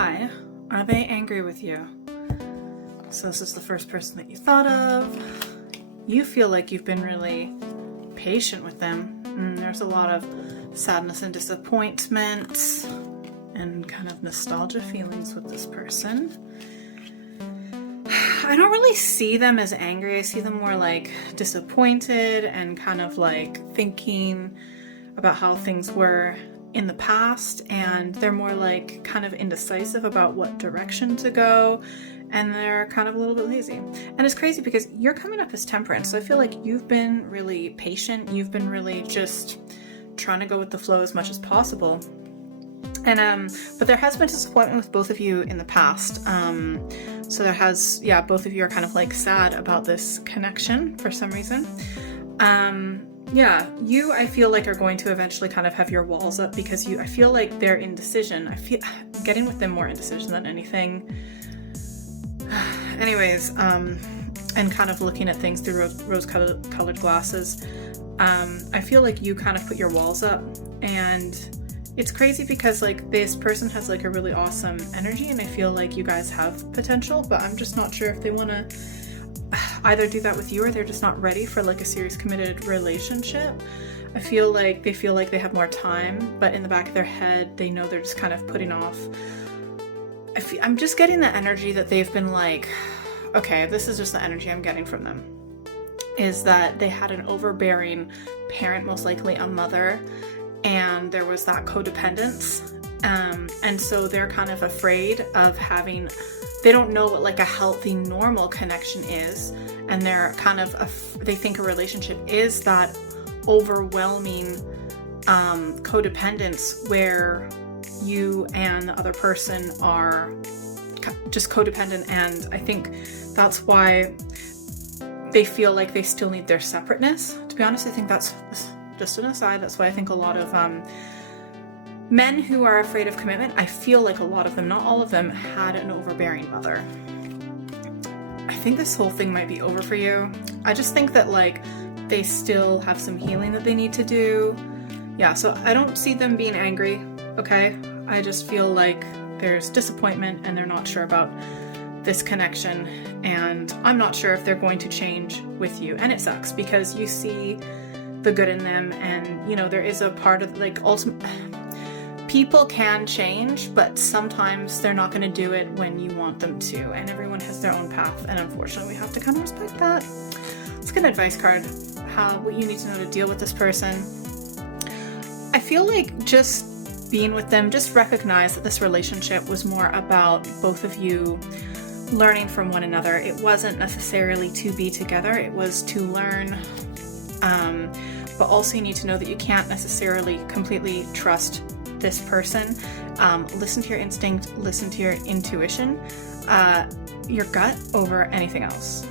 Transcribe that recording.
Why are they angry with you? So this is the first person that you thought of. You feel like you've been really patient with them. There's a lot of sadness and disappointment and kind of nostalgia feelings with this person. I don't really see them as angry. I see them more like disappointed and kind of like thinking about how things were in the past, and they're more like kind of indecisive about what direction to go, and they're kind of a little bit lazy. And it's crazy because you're coming up as Temperance, so I feel like you've been really patient. You've been really just trying to go with the flow as much as possible. And but there has been disappointment with both of you in the past. So there has, both of you are kind of like sad about this connection for some reason. You, I feel like, are going to eventually kind of have your walls up because I feel like they're indecision. I'm getting with them more indecision than anything. Anyways, and kind of looking at things through rose-colored glasses. I feel like you kind of put your walls up, and it's crazy because like this person has like a really awesome energy, and I feel like you guys have potential, but I'm just not sure if they want to either do that with you or they're just not ready for like a serious committed relationship. I feel like they have more time, but in the back of their head they know they're just kind of putting off. I'm just getting the energy that they've been like, okay, this is just the energy I'm getting from them, is that they had an overbearing parent, most likely a mother, and there was that codependence, and so they're kind of afraid of they don't know what like a healthy, normal connection is, and they're kind of they think a relationship is that overwhelming codependence where you and the other person are just codependent. And I think that's why they feel like they still need their separateness. To be honest, I think that's just an aside. That's why I think a lot of men who are afraid of commitment, I feel like a lot of them, not all of them, had an overbearing mother. I think this whole thing might be over for you. I just think that like they still have some healing that they need to do. Yeah, so I don't see them being angry, okay? I just feel like there's disappointment and they're not sure about this connection, and I'm not sure if they're going to change with you. And it sucks because you see the good in them, and you know, there is a part of like people can change, but sometimes they're not going to do it when you want them to, and everyone has their own path, and unfortunately we have to kind of respect that. Let's get an advice card. What you need to know to deal with this person. I feel like just being with them, just recognize that this relationship was more about both of you learning from one another. It wasn't necessarily to be together, it was to learn, but also you need to know that you can't necessarily completely trust this person. Listen to your instinct, listen to your intuition, your gut over anything else.